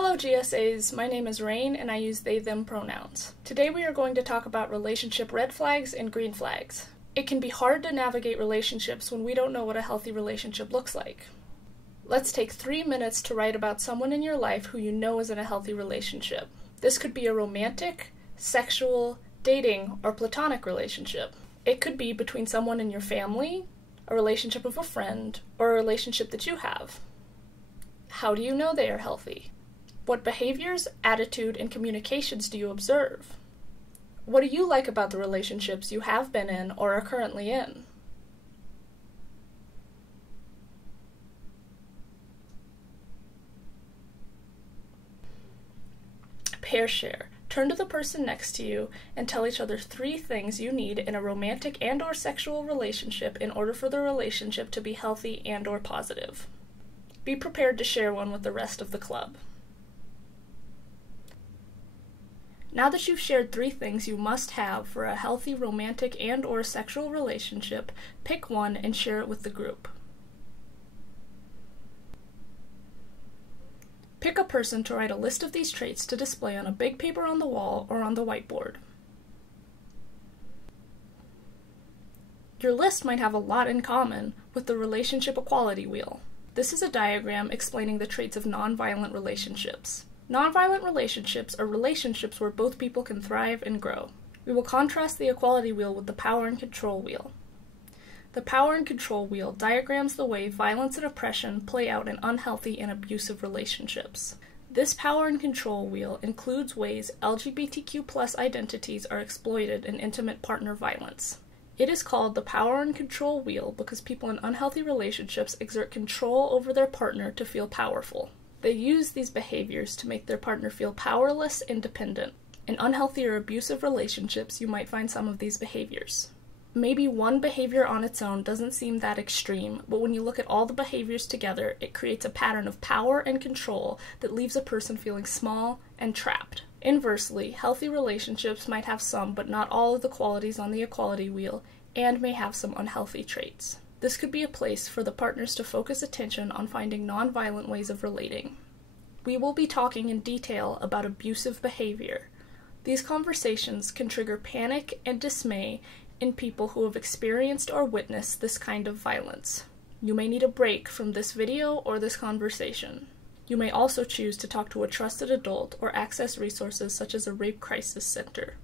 Hello GSAs, my name is Rain and I use they them pronouns. Today we are going to talk about relationship red flags and green flags. It can be hard to navigate relationships when we don't know what a healthy relationship looks like. Let's take 3 minutes to write about someone in your life who you know is in a healthy relationship. This could be a romantic, sexual, dating, or platonic relationship. It could be between someone in your family, a relationship of a friend, or a relationship that you have. How do you know they are healthy? What behaviors, attitude, and communications do you observe? What do you like about the relationships you have been in or are currently in? Pair share. Turn to the person next to you and tell each other 3 things you need in a romantic and/or sexual relationship in order for the relationship to be healthy and/or positive. Be prepared to share one with the rest of the club. Now that you've shared 3 things you must have for a healthy romantic and/or sexual relationship, pick one and share it with the group. Pick a person to write a list of these traits to display on a big paper on the wall or on the whiteboard. Your list might have a lot in common with the relationship equality wheel. This is a diagram explaining the traits of nonviolent relationships. Nonviolent relationships are relationships where both people can thrive and grow. We will contrast the equality wheel with the power and control wheel. The power and control wheel diagrams the way violence and oppression play out in unhealthy and abusive relationships. This power and control wheel includes ways LGBTQ+ identities are exploited in intimate partner violence. It is called the power and control wheel because people in unhealthy relationships exert control over their partner to feel powerful. They use these behaviors to make their partner feel powerless and dependent. In unhealthy or abusive relationships, you might find some of these behaviors. Maybe one behavior on its own doesn't seem that extreme, but when you look at all the behaviors together, it creates a pattern of power and control that leaves a person feeling small and trapped. Inversely, healthy relationships might have some but not all of the qualities on the equality wheel and may have some unhealthy traits. This could be a place for the partners to focus attention on finding nonviolent ways of relating. We will be talking in detail about abusive behavior. These conversations can trigger panic and dismay in people who have experienced or witnessed this kind of violence. You may need a break from this video or this conversation. You may also choose to talk to a trusted adult or access resources such as a rape crisis center.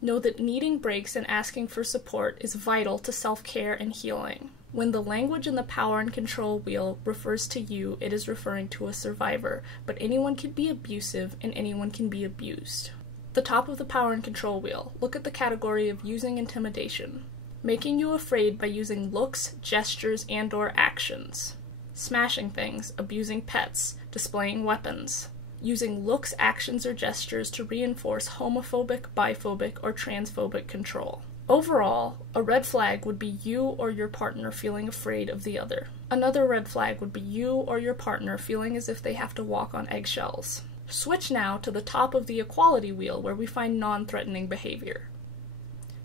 Know that needing breaks and asking for support is vital to self-care and healing. When the language in the power and control wheel refers to you, it is referring to a survivor, but anyone can be abusive and anyone can be abused. The top of the power and control wheel, look at the category of using intimidation. Making you afraid by using looks, gestures, and/or actions. Smashing things, abusing pets, displaying weapons. Using looks, actions, or gestures to reinforce homophobic, biphobic, or transphobic control. Overall, a red flag would be you or your partner feeling afraid of the other. Another red flag would be you or your partner feeling as if they have to walk on eggshells. Switch now to the top of the equality wheel where we find non-threatening behavior.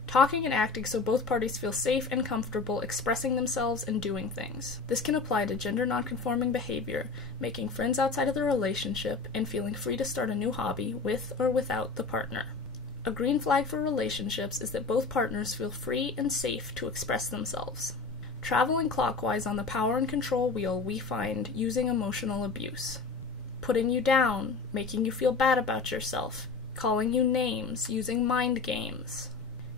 Talking and acting so both parties feel safe and comfortable expressing themselves and doing things. This can apply to gender nonconforming behavior, making friends outside of the relationship, and feeling free to start a new hobby with or without the partner. A green flag for relationships is that both partners feel free and safe to express themselves. Traveling clockwise on the power and control wheel, we find using emotional abuse. Putting you down, making you feel bad about yourself, calling you names, using mind games.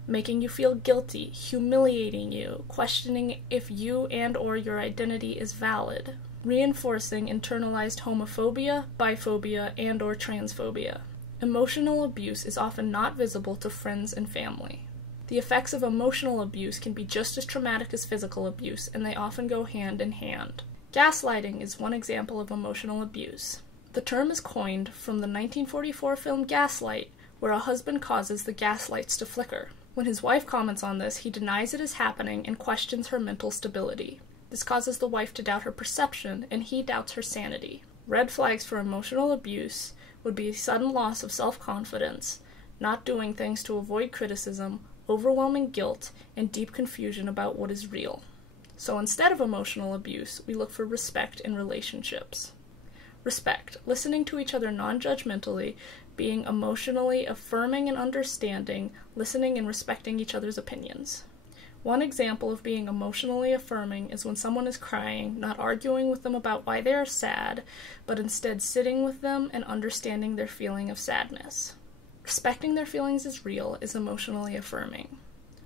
Making you feel guilty, humiliating you, questioning if you and/or your identity is valid. Reinforcing internalized homophobia, biphobia, and/or transphobia. Emotional abuse is often not visible to friends and family. The effects of emotional abuse can be just as traumatic as physical abuse, and they often go hand in hand. Gaslighting is one example of emotional abuse. The term is coined from the 1944 film Gaslight, where a husband causes the gaslights to flicker. When his wife comments on this, he denies it is happening and questions her mental stability. This causes the wife to doubt her perception, and he doubts her sanity. Red flags for emotional abuse would be sudden loss of self-confidence, not doing things to avoid criticism, overwhelming guilt, and deep confusion about what is real. So instead of emotional abuse, we look for respect in relationships. Respect, listening to each other non-judgmentally, being emotionally affirming and understanding, listening and respecting each other's opinions. One example of being emotionally affirming is when someone is crying, not arguing with them about why they are sad, but instead sitting with them and understanding their feeling of sadness. Respecting their feelings as real is emotionally affirming.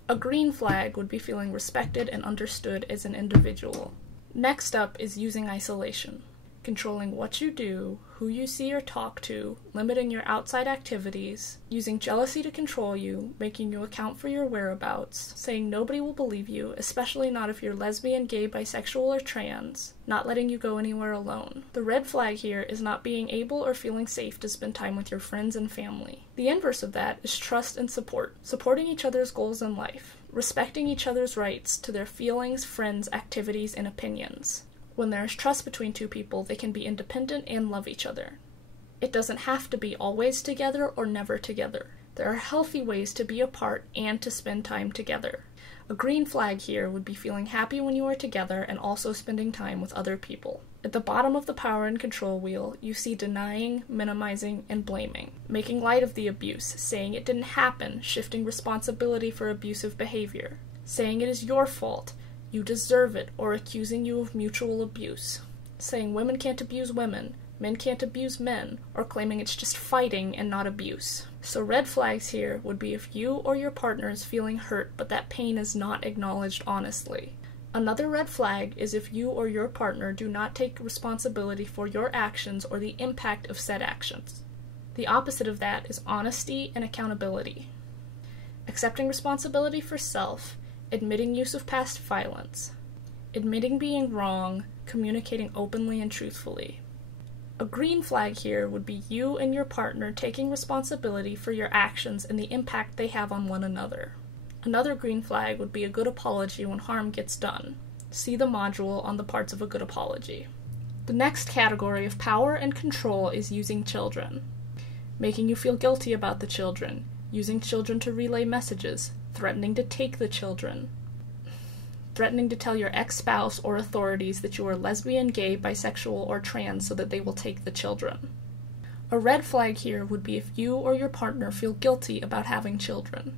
A green flag would be feeling respected and understood as an individual. Next up is using isolation. Controlling what you do, who you see or talk to, limiting your outside activities, using jealousy to control you, making you account for your whereabouts, saying nobody will believe you, especially not if you're lesbian, gay, bisexual, or trans, not letting you go anywhere alone. The red flag here is not being able or feeling safe to spend time with your friends and family. The inverse of that is trust and support, supporting each other's goals in life, respecting each other's rights to their feelings, friends, activities, and opinions. When there is trust between two people, they can be independent and love each other. It doesn't have to be always together or never together. There are healthy ways to be apart and to spend time together. A green flag here would be feeling happy when you are together and also spending time with other people. At the bottom of the power and control wheel, you see denying, minimizing, and blaming. Making light of the abuse, saying it didn't happen, shifting responsibility for abusive behavior. Saying it is your fault, you deserve it, or accusing you of mutual abuse. Saying women can't abuse women, men can't abuse men, or claiming it's just fighting and not abuse. So red flags here would be if you or your partner is feeling hurt but that pain is not acknowledged honestly. Another red flag is if you or your partner do not take responsibility for your actions or the impact of said actions. The opposite of that is honesty and accountability. Accepting responsibility for self, admitting use of past violence, admitting being wrong, communicating openly and truthfully. A green flag here would be you and your partner taking responsibility for your actions and the impact they have on one another. Another green flag would be a good apology when harm gets done. See the module on the parts of a good apology. The next category of power and control is using children. Making you feel guilty about the children, using children to relay messages, threatening to take the children, threatening to tell your ex-spouse or authorities that you are lesbian, gay, bisexual, or trans so that they will take the children. A red flag here would be if you or your partner feel guilty about having children.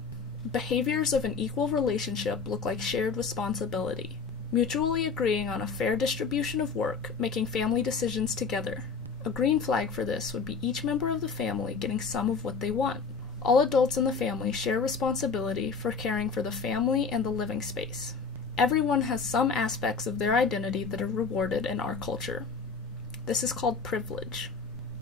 Behaviors of an equal relationship look like shared responsibility, mutually agreeing on a fair distribution of work, making family decisions together. A green flag for this would be each member of the family getting some of what they want. All adults in the family share responsibility for caring for the family and the living space. Everyone has some aspects of their identity that are rewarded in our culture. This is called privilege.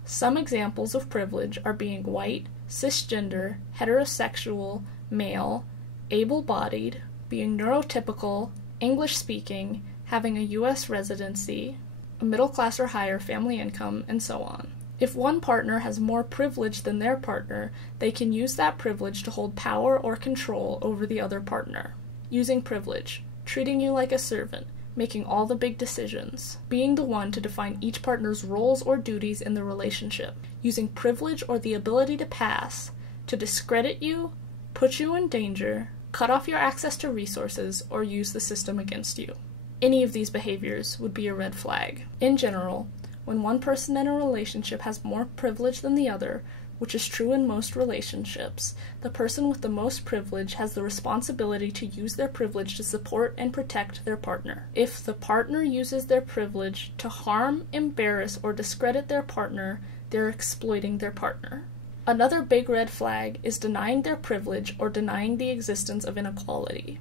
Some examples of privilege are being white, cisgender, heterosexual, male, able-bodied, being neurotypical, English-speaking, having a U.S. residency, a middle-class or higher family income, and so on. If one partner has more privilege than their partner, they can use that privilege to hold power or control over the other partner. Using privilege, treating you like a servant, making all the big decisions, being the one to define each partner's roles or duties in the relationship, using privilege or the ability to pass, to discredit you, put you in danger, cut off your access to resources, or use the system against you. Any of these behaviors would be a red flag. In general, when one person in a relationship has more privilege than the other, which is true in most relationships, the person with the most privilege has the responsibility to use their privilege to support and protect their partner. If the partner uses their privilege to harm, embarrass, or discredit their partner, they're exploiting their partner. Another big red flag is denying their privilege or denying the existence of inequality.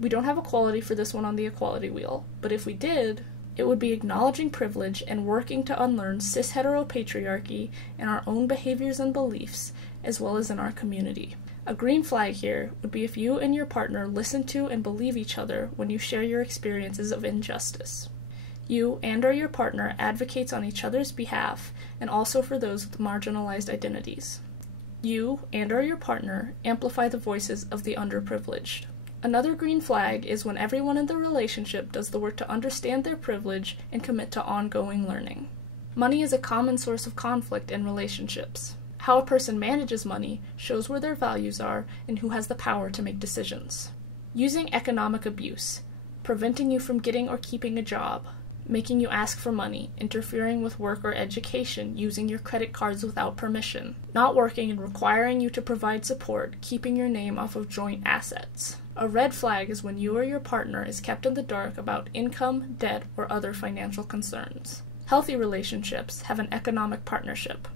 We don't have equality for this one on the equality wheel, but if we did, it would be acknowledging privilege and working to unlearn cis-heteropatriarchy in our own behaviors and beliefs, as well as in our community. A green flag here would be if you and your partner listen to and believe each other when you share your experiences of injustice. You and/or your partner advocates on each other's behalf, and also for those with marginalized identities. You and/or your partner amplify the voices of the underprivileged. Another green flag is when everyone in the relationship does the work to understand their privilege and commit to ongoing learning. Money is a common source of conflict in relationships. How a person manages money shows where their values are and who has the power to make decisions. Using economic abuse, preventing you from getting or keeping a job, making you ask for money, interfering with work or education, using your credit cards without permission, not working and requiring you to provide support, keeping your name off of joint assets. A red flag is when you or your partner is kept in the dark about income, debt, or other financial concerns. Healthy relationships have an economic partnership,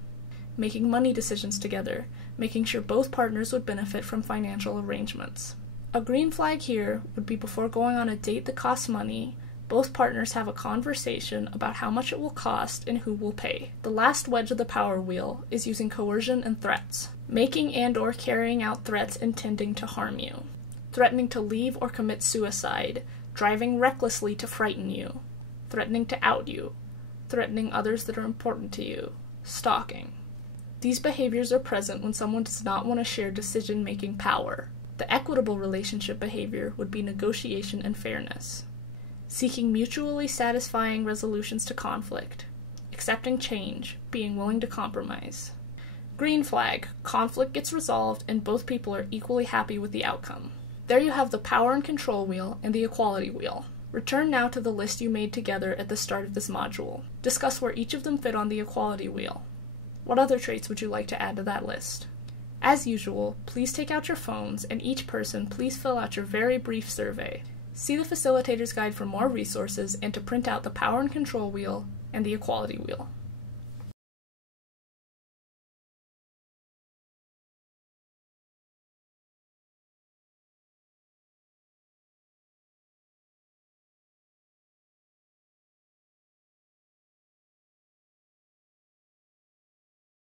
making money decisions together, making sure both partners would benefit from financial arrangements. A green flag here would be before going on a date that costs money, both partners have a conversation about how much it will cost and who will pay. The last wedge of the power wheel is using coercion and threats, making and/or carrying out threats intending to harm you, threatening to leave or commit suicide, driving recklessly to frighten you, threatening to out you, threatening others that are important to you, stalking. These behaviors are present when someone does not want to share decision-making power. The equitable relationship behavior would be negotiation and fairness, seeking mutually satisfying resolutions to conflict, accepting change, being willing to compromise. Green flag, conflict gets resolved and both people are equally happy with the outcome. There you have the power and control wheel and the equality wheel. Return now to the list you made together at the start of this module. Discuss where each of them fit on the equality wheel. What other traits would you like to add to that list? As usual, please take out your phones and each person please fill out your very brief survey. See the facilitator's guide for more resources and to print out the power and control wheel and the equality wheel.